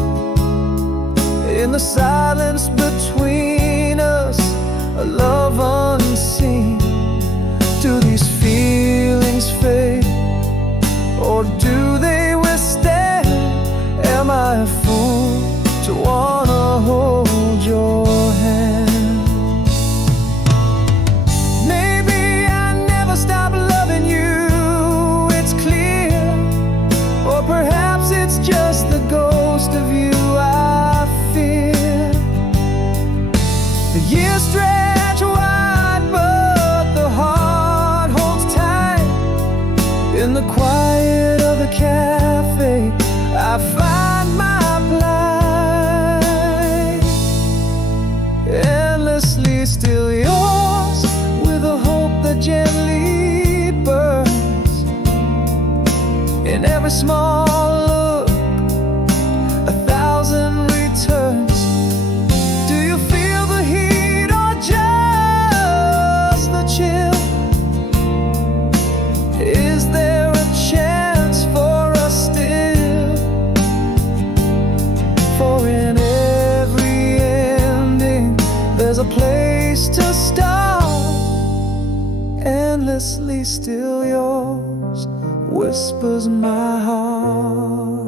In the silence between us, a love unseen. Do these feelings fade, or do they withstand? Am I a fool to wanna hold your hand? Maybe I never stop loving you, it's clear. Or perhaps it's just the ghost of you I fear. The years stretch wide, but the heart holds tight. In the quiet of the cafe, I find my plight. Endlessly still yours, with a hope that gently burns. In every small look, 1,000 returns. Do you feel the heat or just the chill? Is there a chance for us still? For in every ending, there's a place to start. Endlessly still yours, whispers my heart.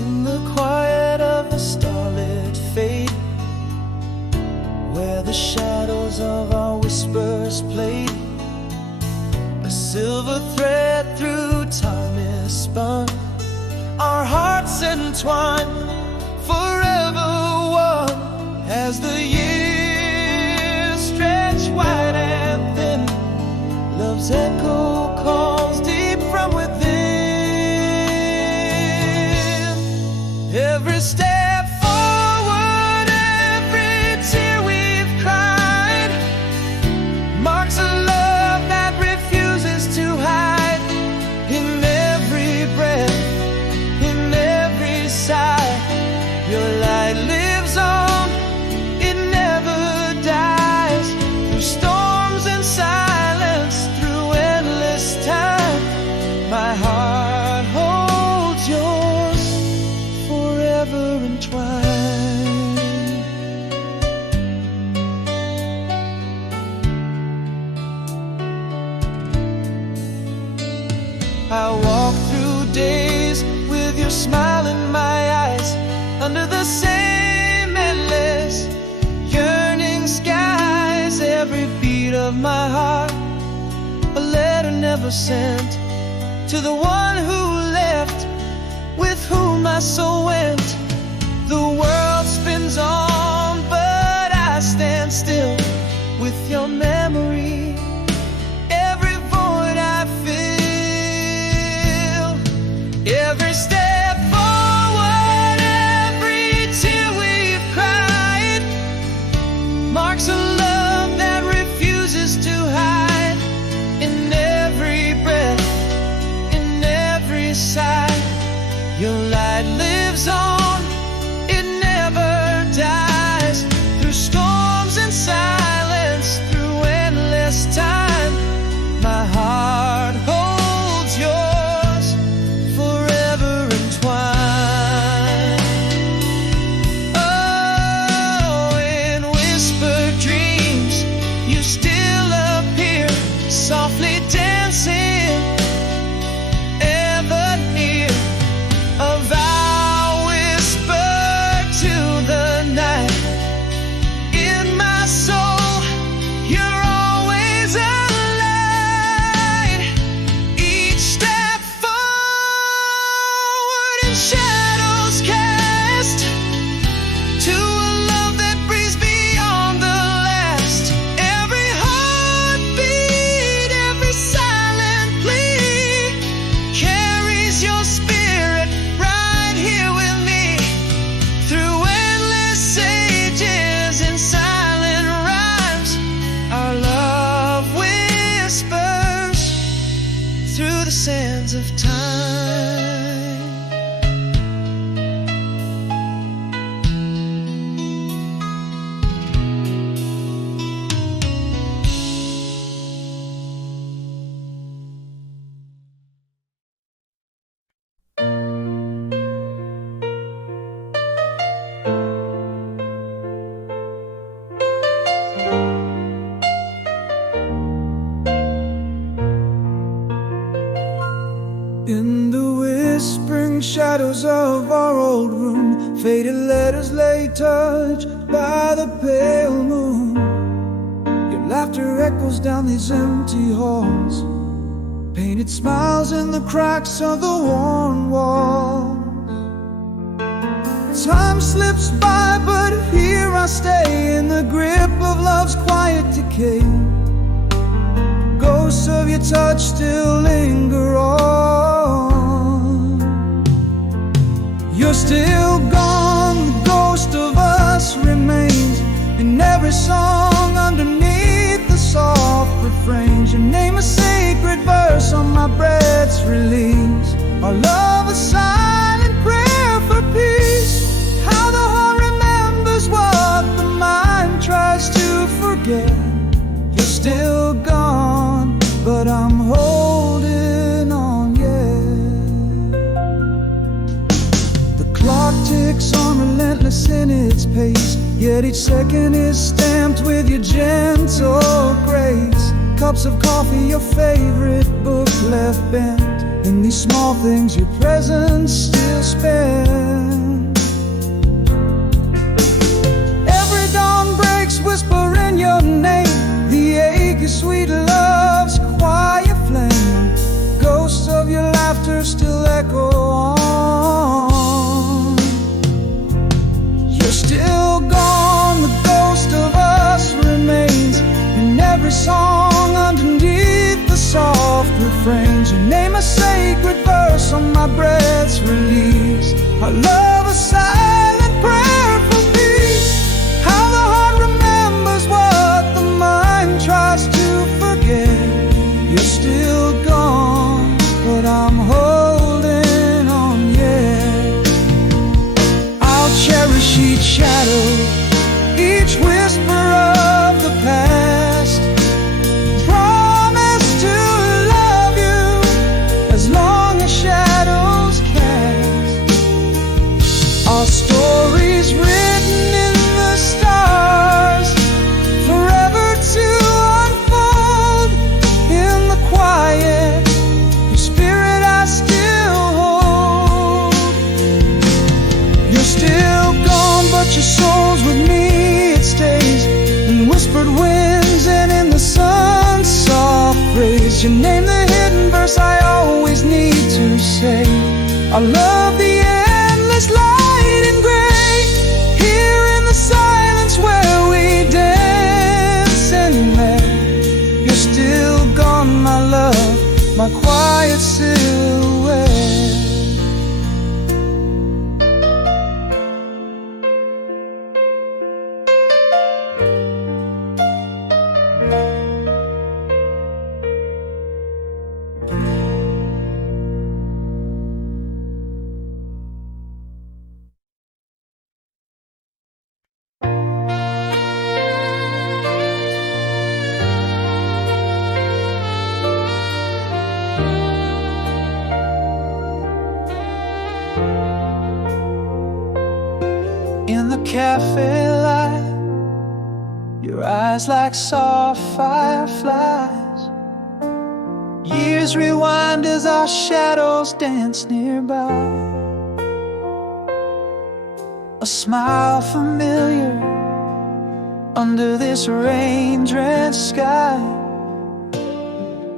In the quiet of the starlit fade, where the shadows of our whispers played, a silver thread through time is spun, our hearts entwined, forever one. As the years stretch wide and thin, love's echo calls deep from within. Every step forward, every tear we've cried, marks a love that refuses to hide. In every breath, in every sigh, my heart, a letter never sent, to the one who left, with whom my soul went. The world spins on, but I stand still with your memory. Every void I fill, every step forward, every tear we've cried, marks a love that refuses to hide. In every breath, in every sigh, your light lives on, it never dies. Through storms and silence, through endless time, my heart holds yours, forever entwined. Oh, in whispered dreams, you still appear, softly dancing, ever near. A vow whispered to the night. In my soul, you're always a light. Each step forward and shadows cast, to a love that breathes beyond the last. Every heartbeat, every silent plea, carries your spirit right here with me. Through endless ages and silent rhymes, our love whispers through the sands of time. In the whispering shadows of our old room, faded letters lay touched by the pale moon. Your laughter echoes down these empty halls, painted smiles in the cracks of the worn walls. Time slips by, but here I stay in the grip of love's quiet decay. Ghosts of your touch still linger on. You're still gone, the ghost of us remains in every song underneath the soft refrains. Your name a sacred verse on my breath's release. Our love a silent prayer for peace. How the heart remembers what the mind tries to forget. You're still gone, but I'm holding on, yeah. The clock ticks on, relentless in its pace, yet each second is stamped with your gentle grace. Cups of coffee, your favorite book left bent. In these small things, your presence still spent. Every dawn breaks, whispering your name. The ache is sweet love's quiet flame. Ghosts of your laughter still echo on. You're still gone, the ghost of us remains in every song underneath the soft refrains. Your name a sacred verse on my breath's release. Our love a silent prayer for peace. How the heart remembers what the mind tries to forget. You're still gone, but I'm holding on, yeah. I'll cherish each shadow, each whisper of the past. Promise to love you as long as shadows cast. Is your name the hidden verse I always need to say? I love the endless light and gray, here in the silence where we dance. And then you're still gone, my love, my quiet silhouette. In the cafe light, your eyes like soft fireflies. Years rewind as our shadows dance nearby. A smile familiar under this rain-drenched sky.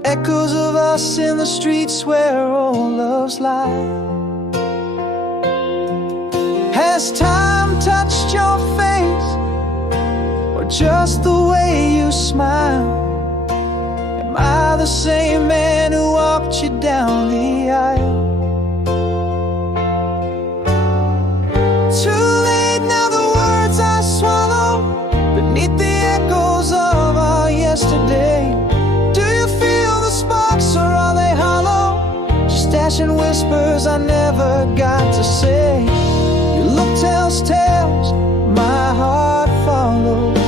Echoes of us in the streets where old loves lie. Has time touched your face, or just the way you smile? Am I the same man who walked you down the aisle? Too late now, the words I swallow beneath the echoes of our yesterday. Do you feel the sparks, or are they hollow? Just dashing whispers I never got to say. Your look tells tales my heart follows.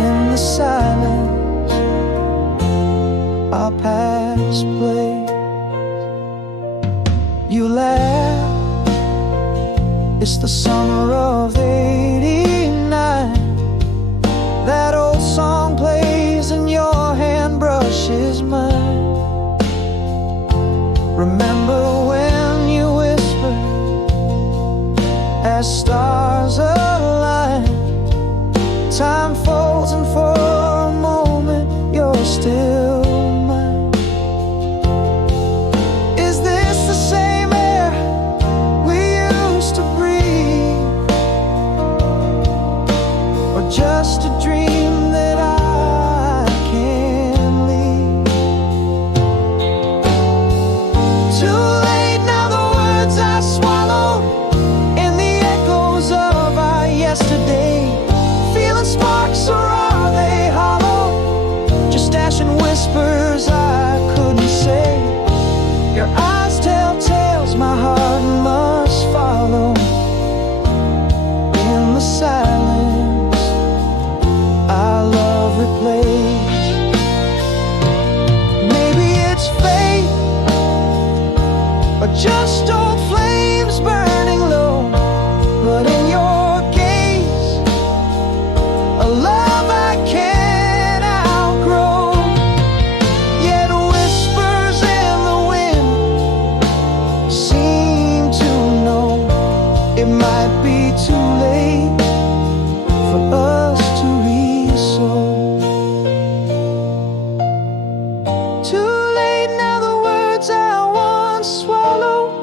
In the silence, our past plays. You laugh, it's the summer of '89. That old song plays and your hand brushes mine. Remember when you whispered as stars align? Time folds and for a moment you're still mine. Is this the same air we used to breathe, or just a dream that I can't leave? Too late now, the words I swallow in the echoes of our yesterday. Feeling sparks, or are they hollow? Just dashing whispers I couldn't say. Your eyes tell tales my heart must follow. In the silence, our love replays. Maybe it's fate, or just old flames burning low. But in your gaze, a love I can't outgrow. Yet whispers in the wind seem to know it might be too late for us to re-soul. Too late now, the words I once swallowed.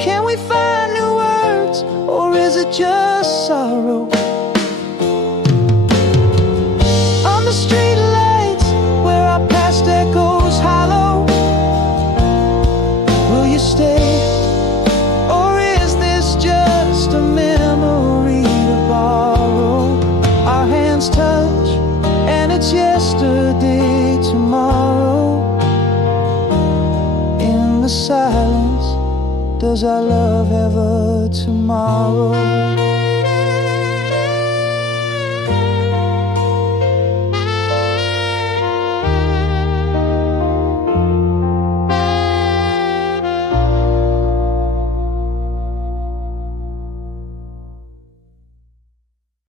Can we find new words, or is it just sorrow? On the street lights where our past echoes hollow, will you stay, or is this just a memory to borrow? Our hands touch and it's yesterday tomorrow. In the silence, does our love ever tomorrow?